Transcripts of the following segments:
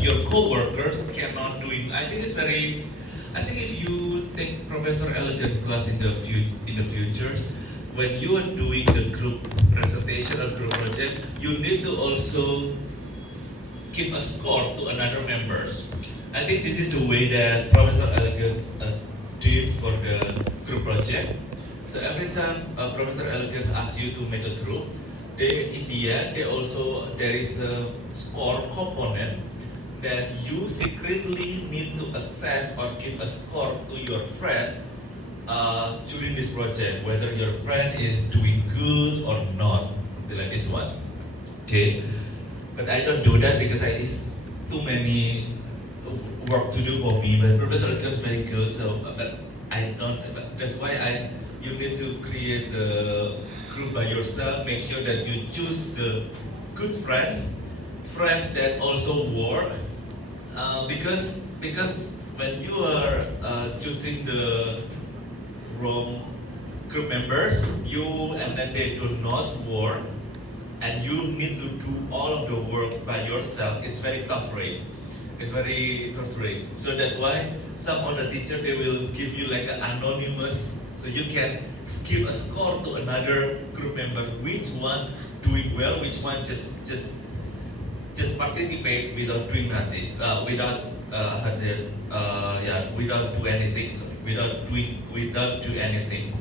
your co-workers cannot do it. I think it's very. I think if you take Professor Elegant's class in the future, when you are doing the group presentation or group project, you need to also give a score to another members. I think this is the way that Professor Elegance did for the group project. So every time Professor Elegance asks you to make a group, they in the end they also there is a score component that you secretly need to assess or give a score to your friend during this project, whether your friend is doing good or not. Like this one, okay? But I don't do that because it's too many work to do for me. But Professor Elegance is very good, so but I don't. But that's why you need to create the group by yourself. Make sure that you choose the good friends, friends that also work. Because when you are choosing the wrong group members, you and then they do not work, and you need to do all of the work by yourself. It's very suffering. It's very torturing. So that's why some of the teachers they will give you like an anonymous, so you can give a score to another group member. Which one doing well? Which one just participate without doing nothing, without do anything. Sorry, without do anything.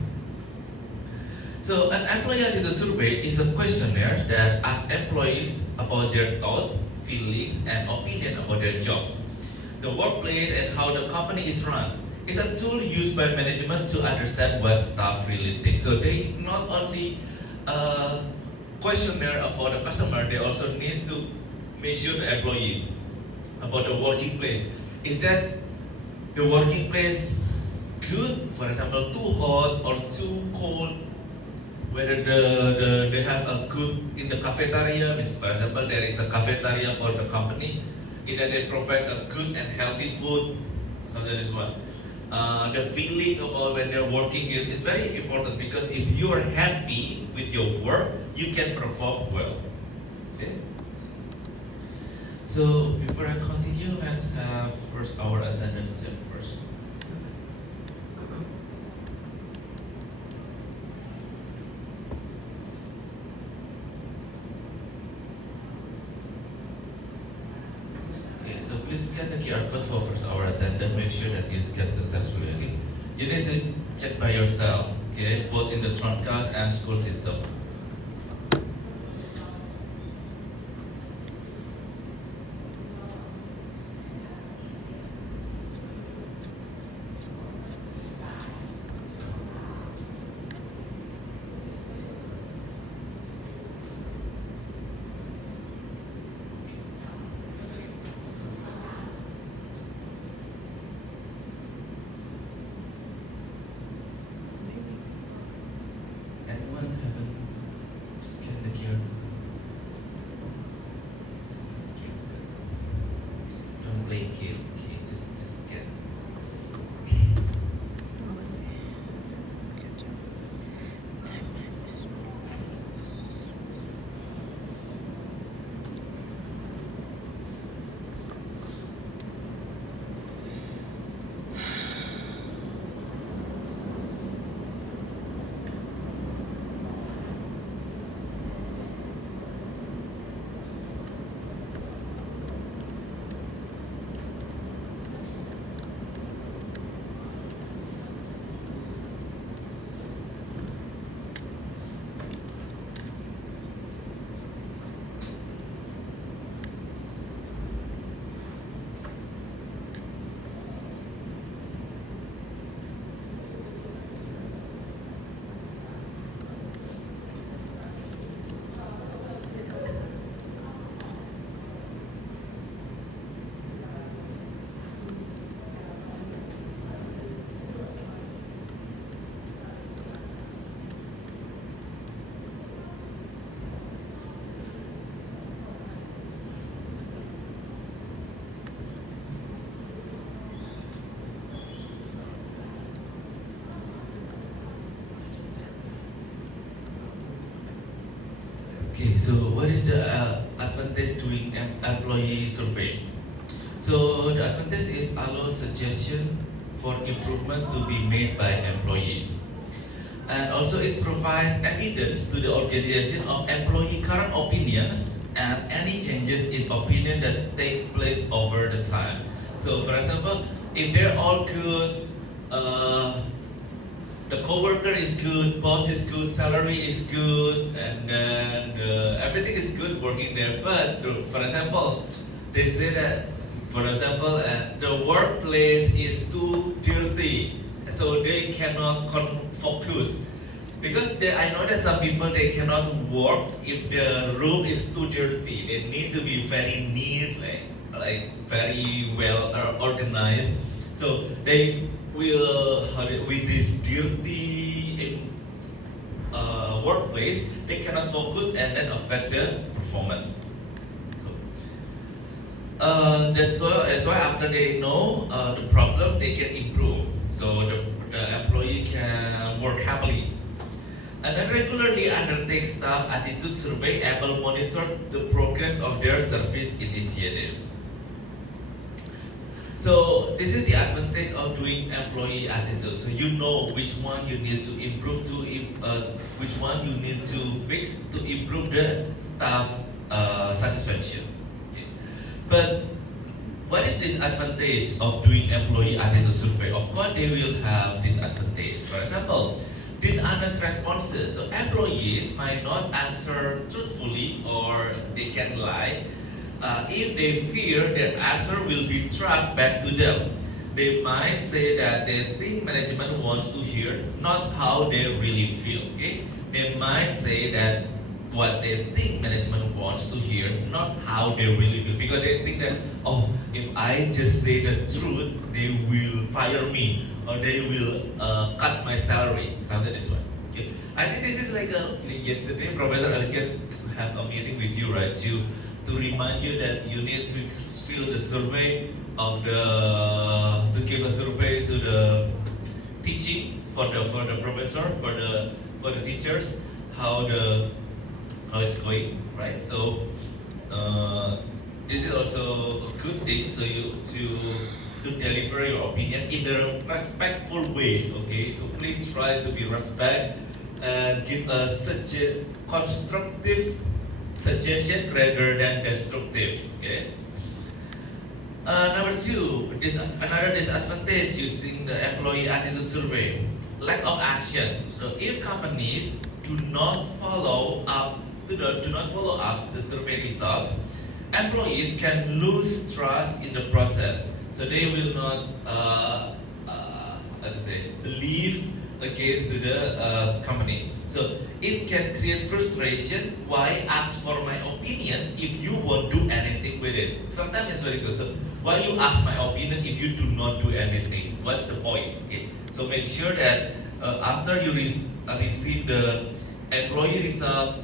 So an employee did a survey is a questionnaire that asks employees about their thought, feelings, and opinion about their jobs, the workplace, and how the company is run. It's a tool used by management to understand what staff really think. So they not only questionnaire about the customer, they also need to make sure the employee about the working place. Is that the working place good? For example, too hot or too cold? Whether they have a good in the cafeteria, for example, there is a cafeteria for the company, either they provide a good and healthy food, so that is one. The feeling about when they're working here is very important because if you are happy with your work, you can perform well. Okay? So before I continue, let's have first our attendance check first. Okay, so please scan the QR code for first hour attendance. Make sure that you scan successfully. Okay, you need to check by yourself. Okay, both in the front class and school system. Anyone haven't scanned the QR code? Don't blink it. Okay, just scan. Okay, so what is the advantage doing employee survey? So the advantage is allow suggestion for improvement to be made by employees. And also it provides evidence to the organization of employee current opinions and any changes in opinion that take place over the time. So for example, if they're all good, the coworker is good, boss is good, salary is good, and then everything is good working there. But for example, they say that, for example, the workplace is too dirty, so they cannot focus. Because I know that some people they cannot work if the room is too dirty. They need to be very neat, like very well organized. So they will with this dirty workplace, they cannot focus and then affect the performance. So that's why after they know the problem, they can improve. So the employee can work happily. And then regularly undertake staff attitude survey able monitor the progress of their service initiative. So this is the advantage of doing employee attitude. So you know which one you need to improve to, which one you need to fix to improve the staff satisfaction. Okay. But what is disadvantage of doing employee attitude survey? Of course, they will have disadvantage. For example, dishonest responses. So employees might not answer truthfully or they can lie if they fear their answer will be tracked back to them. They might say that they think management wants to hear, not how they really feel. Okay? They might say that what they think management wants to hear, not how they really feel, because they think that, oh, if I just say the truth, they will fire me or they will cut my salary, something this one. Okay. I think this is like yesterday, Professor Elkins had a meeting with you, right? To remind you that you need to fill the survey of to give a survey to the teaching for the professor, for the teachers, how it's going, right? So this is also a good thing. So you to deliver your opinion in the respectful ways. Okay, so please try to be respect and give us such a constructive suggestion rather than destructive. Okay. Number two, another disadvantage using the employee attitude survey: lack of action. So if companies do not follow up the survey results, employees can lose trust in the process. So they will not, believe again to the company. So it can create frustration. Why ask for my opinion if you won't do anything with it? Sometimes it's very good. So why you ask my opinion if you do not do anything? What's the point? Okay. So make sure that after you receive the employee result,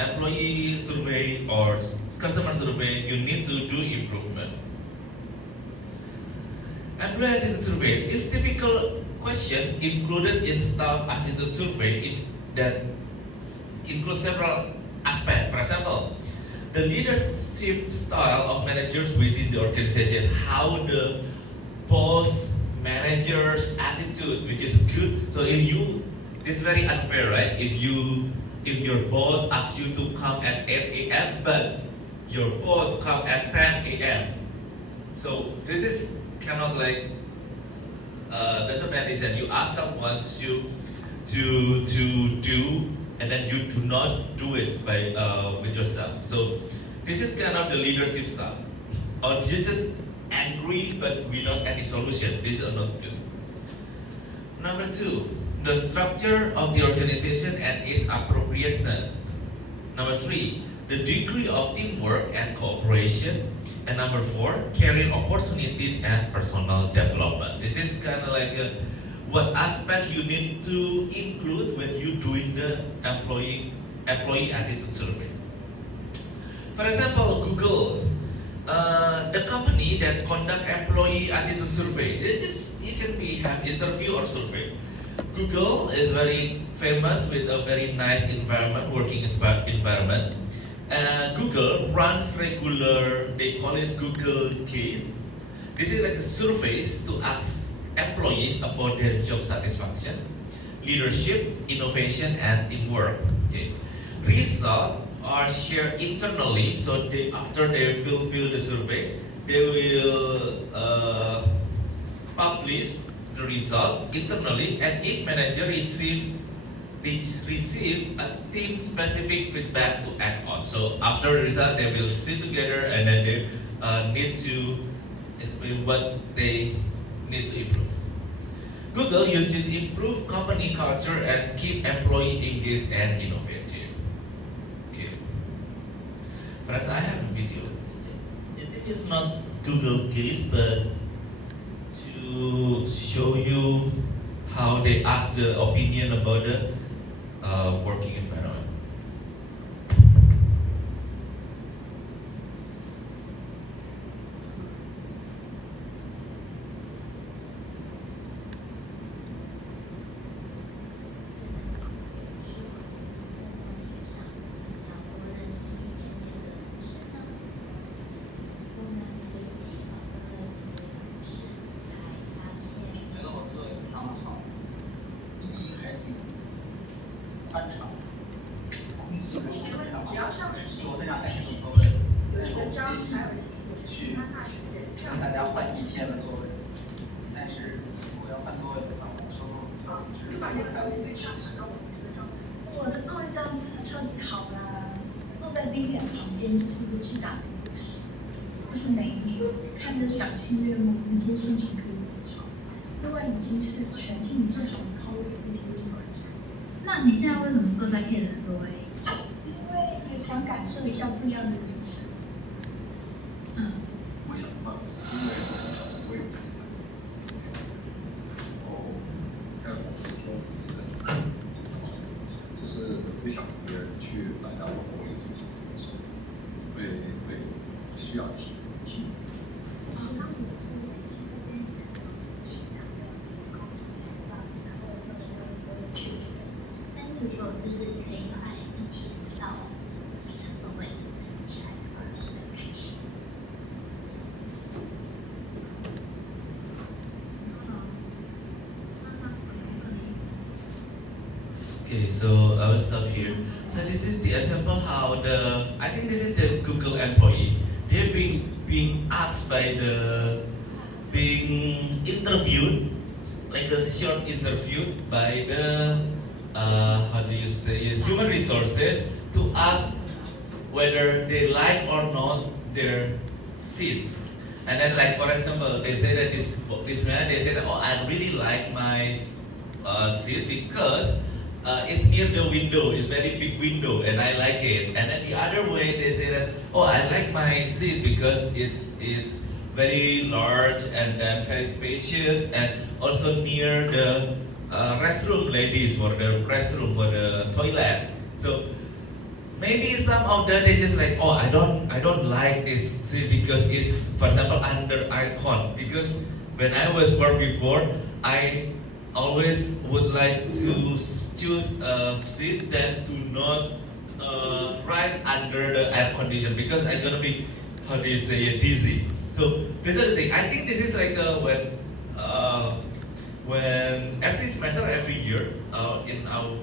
employee survey or customer survey, you need to do improvement. Employee attitude survey is typical question included in staff attitude survey that includes several aspects. For example, the leadership style of managers within the organization, how the boss manager's attitude, which is good. So this is very unfair, right? If your boss asks you to come at 8 a.m. but your boss come at 10 a.m. So this is kind of like doesn't matter that you ask someone to do and then you do not do it by with yourself. So this is kind of the leadership style. Or you just angry but without any solution. This is not good. Number two, the structure of the organization and its appropriateness. Number three, the degree of teamwork and cooperation. And number four, career opportunities and personal development. This is kind of like what aspect you need to include when you're doing the employee attitude survey. For example, Google, the company that conduct employee attitude survey, you can have interview or survey. Google is very famous with a very nice environment, working environment. Google runs regular, they call it Google Case. This is like a survey to ask employees about their job satisfaction, leadership, innovation, and teamwork. Okay. Results are shared internally, so after they fulfill the survey, they will publish the result internally, and each manager receive a team specific feedback to act on. So after the result, they will sit together and then they need to explain what they need to improve. Google uses improve company culture and keep employee engaged and innovative. Okay. Perhaps I have a video. It is not Google case, but to show you how they ask the opinion about the working environment.只要上是我非常感谢的座位，所以我建议去跟大家换一天的座位，但是如果要换座位的话，我说过是还有一个事情。我的座位当然超级好啦，坐在 Vivian 旁边就是一个巨大的优势，就是美女看着赏心悦目，每天心情可以很好。另外已经是全 team 最好的 power CPU resources。那你现在为什么坐在 Kate 的座位？因为想感受一下不一样的人生。我想嘛，因为我有自己的，然后还有说，就是不想别人去来到我的自己的时候，会需要提。那我是会建议这种体量的工作的话，然后这个会去，但是如果就是可以把一天到你的座位就是起来的话，很开心。Okay, so I will stop here. So this is the example how I think this is the Google employee. They're being asked by being interviewed, like a short interview by the, how do you say it, human resources to ask whether they like or not their seat. And then like for example, they say that this man, they say that, oh, I really like my seat because it's near the window, it's very big window and I like it. And then the other way they say that, oh, I like my seat because it's very large and then very spacious and also near the restroom, ladies, for the restroom, for the toilet. So maybe some of them they just like, oh, I don't like this seat because it's, for example, under icon. Because when I was work before, I always would like to choose a seat that do not right under the air condition because I'm gonna be, how do you say, dizzy. So this is the thing. I think this is like when every semester, every year, in our,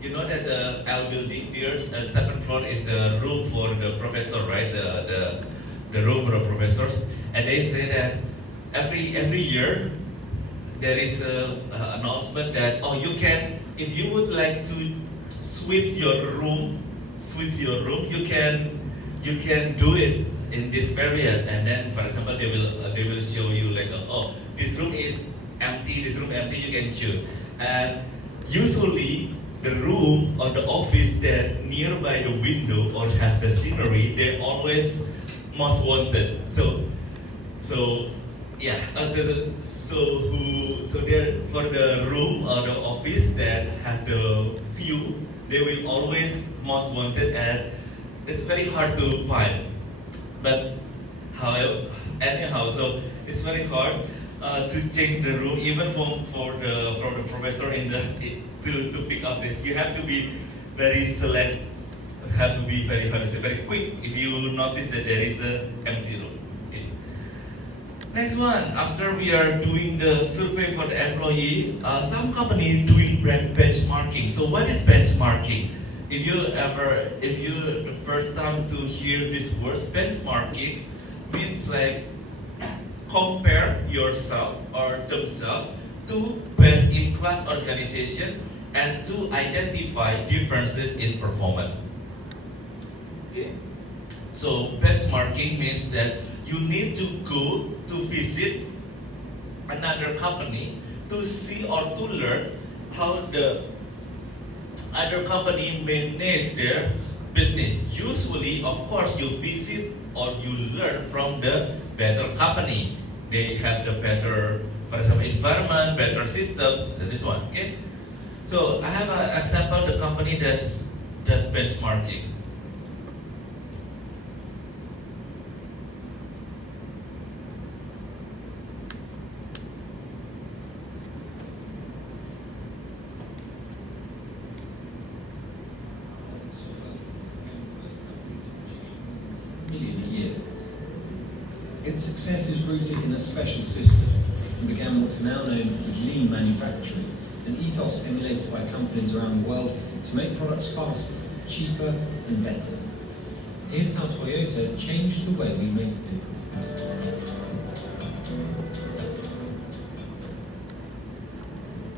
you know that the L building here, the second floor is the room for the professor, right? The room for the professors, and they say that every year there is a announcement that, oh, you can, if you would like to switch your room, you can do it in this period. And then, for example, they will show you like, oh, this room is empty, this room empty, you can choose. And usually the room or the office that nearby the window or have the scenery, they're always most wanted. So yeah, so there for the room or the office that have the view, they will always most wanted and it's very hard to find. But however, anyhow, so it's very hard to change the room even for the professor in the to pick up it. You have to be very have to be very, very quick if you notice that there is a empty room. Okay. Next one, after we are doing the survey for the employee, some company doing benchmarking. So what is benchmarking? If you the first time to hear this word, benchmarking means like compare yourself or themselves to best-in-class organization and to identify differences in performance. Okay. So benchmarking means that you need to go to visit another company to see or to learn how the other company manage their business. Usually, of course, you visit or you learn from the better company. They have the better, for example, environment, better system. This one, okay? So I have an example. The company does benchmarking. Million a year. Its success is rooted in a special system and began what's now known as lean manufacturing, an ethos emulated by companies around the world to make products faster, cheaper and better. Here's how Toyota changed the way we make things.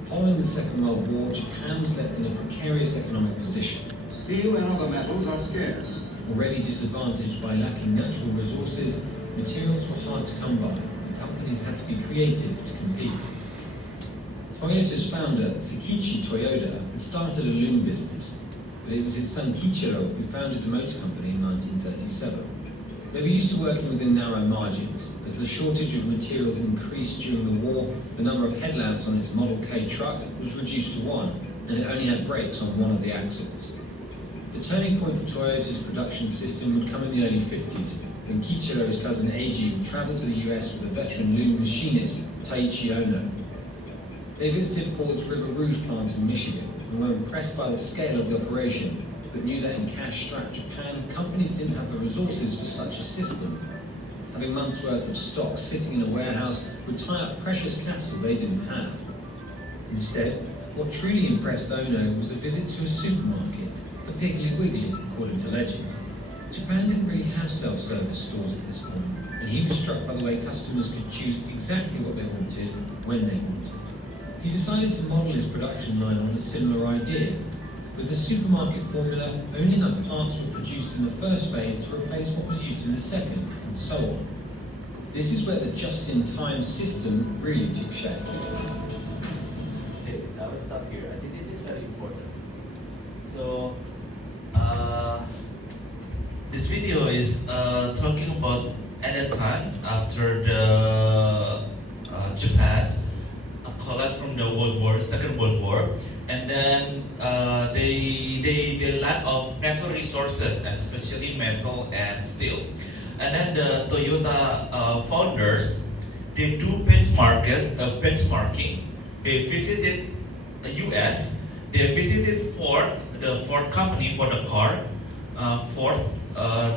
Following the Second World War, Japan was left in a precarious economic position. Steel and other metals are scarce. Already disadvantaged by lacking natural resources, materials were hard to come by, and companies had to be creative to compete. Toyota's founder, Sakichi Toyoda, had started a loom business, but it was his son Kichiro who founded the motor company in 1937. They were used to working within narrow margins. As the shortage of materials increased during the war, the number of headlamps on its Model K truck was reduced to one, and it only had brakes on one of the axles. The turning point for Toyota's production system would come in the early 50s, when Kichiro's cousin Eiji would travel to the US with a veteran loom machinist, Taiichi Ono. They visited Ford's River Rouge plant in Michigan and were impressed by the scale of the operation, but knew that in cash-strapped Japan, companies didn't have the resources for such a system. Having months' worth of stock sitting in a warehouse would tie up precious capital they didn't have. Instead, what truly impressed Ono was a visit to a supermarket, a Piggly Wiggly, according to legend. Japan didn't really have self-service stores at this point, and he was struck by the way customers could choose exactly what they wanted, when they wanted. He decided to model his production line on a similar idea. With the supermarket formula, only enough parts were produced in the first phase to replace what was used in the second, and so on. This is where the just-in-time system really took shape. Okay, so I will stop here. I think this is very important. So, this video is talking about at a time after the Japan collapsed from the Second World War, and then they lack of natural resources, especially metal and steel. And then the Toyota founders, they do benchmarking. They visited the US. They visited Ford, the Ford company for the car, Ford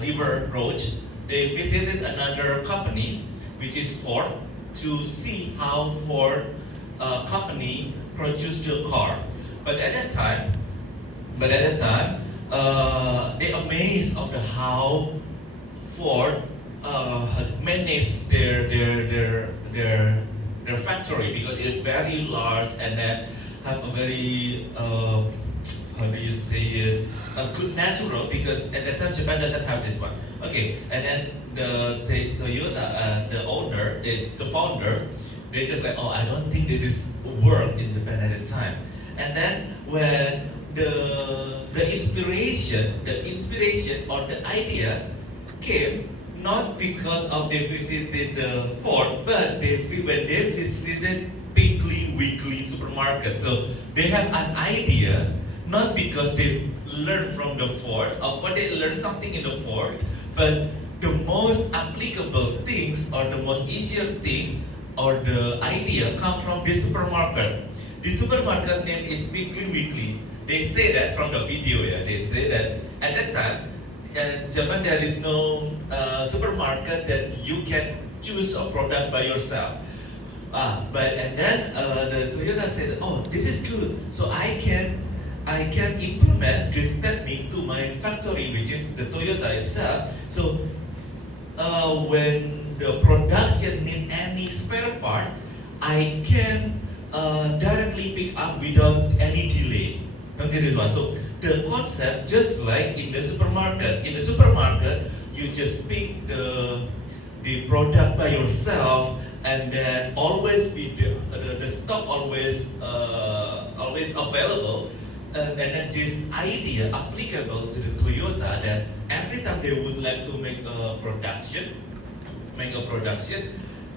River Rouge. They visited another company, which is Ford, to see how Ford company produced the car. But at that time, they amazed of the how Ford managed their factory, because it's very large and then have a very how do you say it, a good natural, because at that time Japan doesn't have this one. Okay, and then the Toyota, the owner is the founder. They just like, oh, I don't think that this worked in Japan at the time. And then when the inspiration or the idea came not because of they visited Ford, but when they visited Piggly Wiggly supermarket. So they have an idea, not because they learned from the Ford, of course they learned something in the Ford, but the most applicable things or the most easier things or the idea come from this supermarket. The supermarket name is Piggly Wiggly. they say that from the video, yeah, they say that at that time, in Japan there is no supermarket that you can choose a product by yourself. And then the Toyota said, oh, this is good. So I can implement this technique to my factory, which is the Toyota itself. So when the production need any spare part, I can directly pick up without any delay. So the concept, just like in the supermarket. In the supermarket, you just pick the product by yourself, and then always be the stock always available. And then this idea applicable to the Toyota that every time they would like to make a production,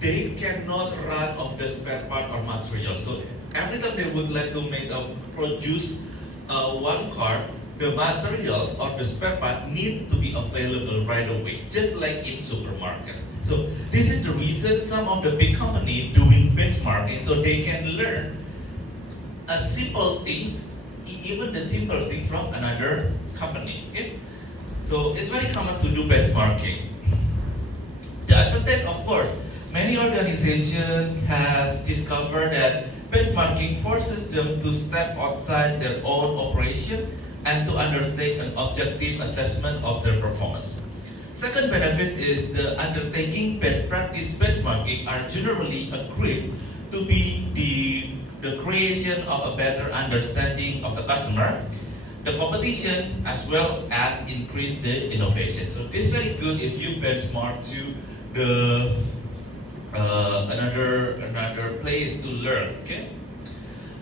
they cannot run off the spare part or material. So every time they would like to produce one car, the materials or the spare part need to be available right away, just like in supermarket. So this is the reason some of the big companies doing benchmarking, so they can learn a simple things, even the simple thing from another company. Okay? So it's very common to do benchmarking. The advantage, of course, many organizations has discovered that benchmarking forces them to step outside their own operation and to undertake an objective assessment of their performance. Second benefit is the undertaking best practice benchmarking are generally agreed to be the creation of a better understanding of the customer, the competition, as well as increase the innovation. So this is very good if you benchmark to the another place to learn. Okay.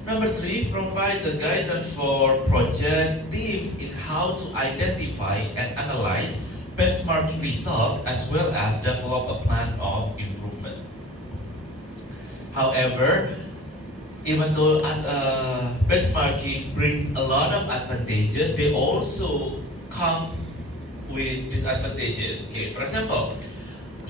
Number 3, provide the guidance for project teams in how to identify and analyze benchmarking results as well as develop a plan of improvement. However, even though benchmarking brings a lot of advantages, they also come with disadvantages. Okay, for example,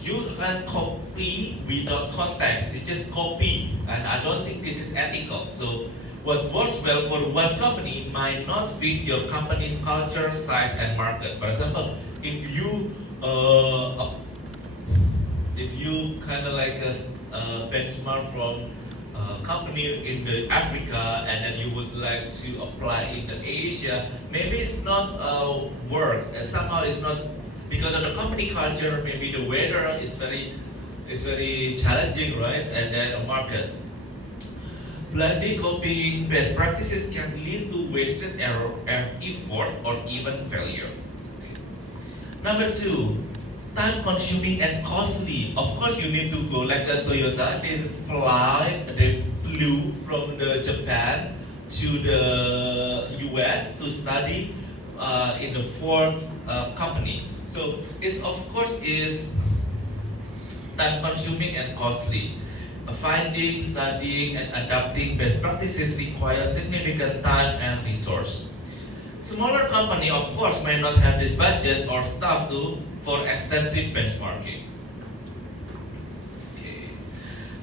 you can copy without context. You just copy, and I don't think this is ethical. So what works well for one company might not fit your company's culture, size, and market. For example, if you kind of like a benchmark from a company in the Africa, and then you would like to apply in the Asia, maybe it's not work. Somehow it's not. Because of the company culture, maybe the weather is very challenging, right? And then a market. Blindly copying best practices can lead to wasted effort or even failure. Number 2, time consuming and costly. Of course, you need to go like the Toyota. They flew from the Japan to the US to study in the Ford company. So it's of course is time consuming and costly. Finding, studying, and adapting best practices require significant time and resource. Smaller company, of course, may not have this budget or staff for extensive benchmarking. Okay.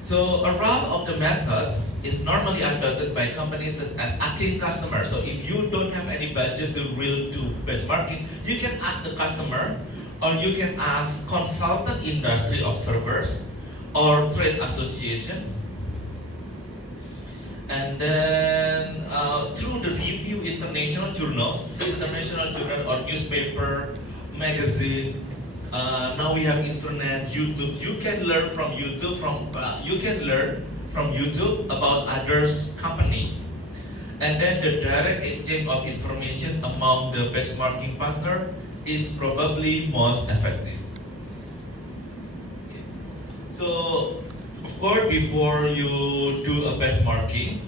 So a round of the methods is normally adopted by companies such as asking customers. So if you don't have any budget to really do benchmarking, you can ask the customer, or you can ask consultant industry observers or trade association. And then through the review international journals, or newspaper, magazine. Now we have internet, YouTube. You can learn from YouTube. About others' company. And then the direct exchange of information among the benchmarking partner is probably most effective. Okay. So, of course, before you do a benchmarking,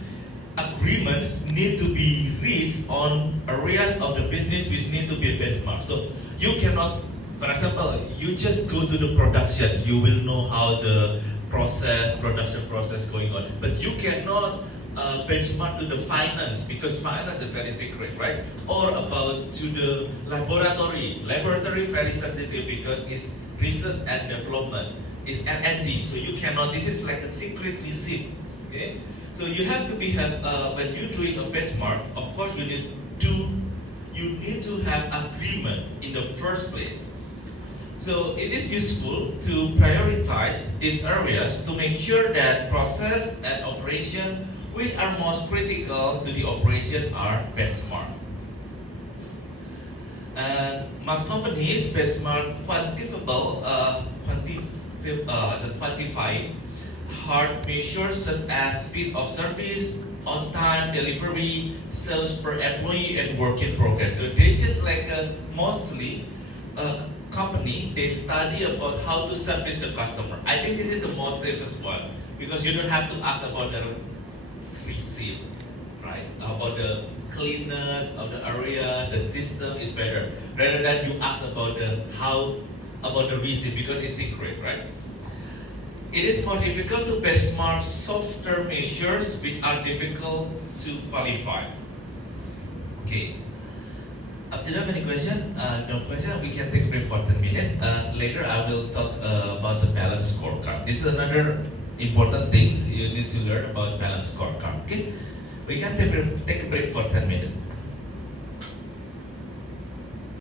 agreements need to be reached on areas of the business which need to be benchmarked. So you cannot, for example, you just go to the production, you will know how the production process going on. But you cannot benchmark to the finance, because finance is very secret, right? Or about to the laboratory. Laboratory very sensitive because it's research and development. It's R&D, so you cannot. This is like a secret receipt. Okay, so you have to be when you're doing a benchmark. Of course, you need you need to have agreement in the first place. So it is useful to prioritize these areas to make sure that process and operation which are most critical to the operation are benchmarked. And most companies benchmark quantify hard measures such as speed of service, on-time delivery, sales per employee, and work in progress. So they just like mostly company, they study about how to service the customer. I think this is the most safest one because you don't have to ask about the receipt, right? About the cleanness of the area, the system is better rather than you ask about the receipt because it's secret, right? It is more difficult to benchmark softer measures which are difficult to qualify. Okay. Do you have any question? No question. We can take a break for 10 minutes. Later, I will talk about the balance scorecard. This is another important things you need to learn about balance scorecard. Okay. We can take a break for 10 minutes.